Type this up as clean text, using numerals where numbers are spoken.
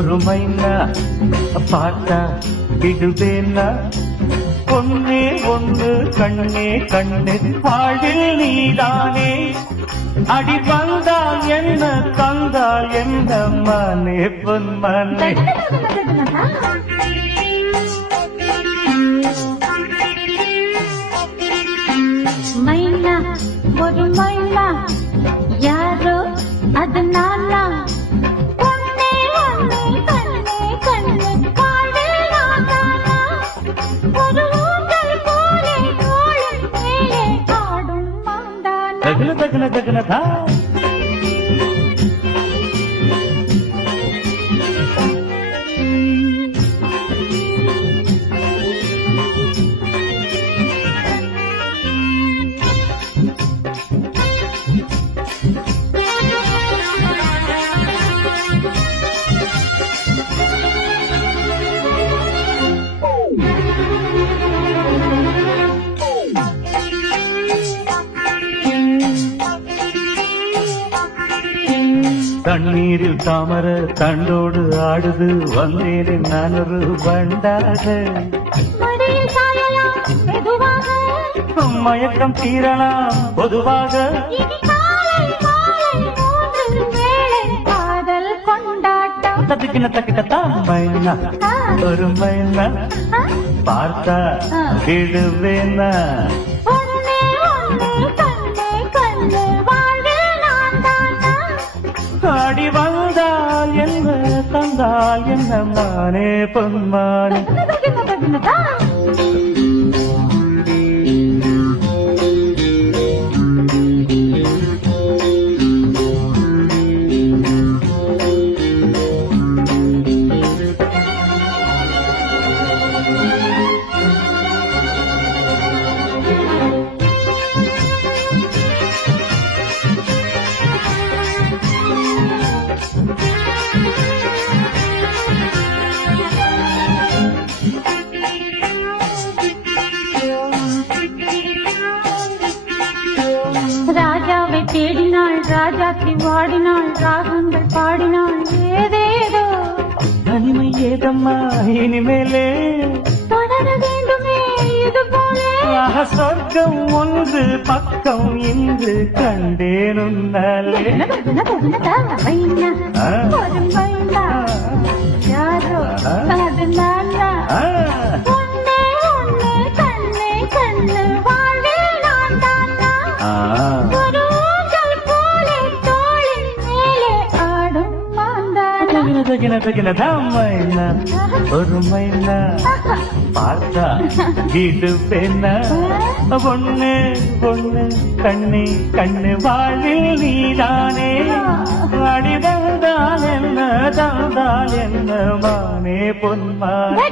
ஒரு மைனா பார்த்தா விடுவேனா ஒன்னே ஒன்று கண்ணே கண்ணு வாழில் நீதானே அடி வந்தால் என்ன தந்தால் என்ன மானே பொன்மானே மைனா ஒரு மைனா யாரோ அது நானா ஒன்னே ஒன்னே கண்ணே கண்ணு காதல் நானா ஒரு ஊஞ்சல் போலே தோளின் மேலே ஆடும் மாந்தானா தகுன தகுன தகுனதா தண்ணீரில் தாமர தண்டோடு ஆடுது வந்தேனே நான் ஒரு பண்டாக மடியில் சாயலாம் மெதுவாக மயக்கம் தீரலாம் பொதுவாக இனி காலை மாலை மூன்று வேளை காதல் கொண்டாட்டம் தத்துக்கின தக்கிட்டத்தான் மைனா ஒரு மைனா பார்த்தா விடுவேனா ஒன்னே ஒன்னே கண்ணே கண்ணு வாழ்வில் நான் தானா ஆடி வந்தால் என்ன தந்தால் என்ன மானே பொன்மானே ராஜாவை தேடினாள் ராஜாத்தி வாடினாள் ராகங்கள் பாடினாள் ஏதேதோ தனிமை ஏதம்மா இனிமேலே தொடர வேண்டுமே இது போலே சொர்க்கம் ஒன்று பக்கம் இன்று கண்டேன் உன்னாலே ஒரு மைனா யாரோ அது நானா ஒன்னே ஒன்னே கண்ணே கண்ணு வாழ்வில் நான் தானா ஒரு ஊஞ்சல் போலே தோளின் மேலே ஆடும் மாந்தானா மைனா ஒரு மைனா பார்த்தா விடுவேனா பொண்ணு பொண்ணு கண்ணு கண்ணு வாழில் நீதானே அடி வந்தால் என்ன தந்தால் என்ன மானே பொன்மானே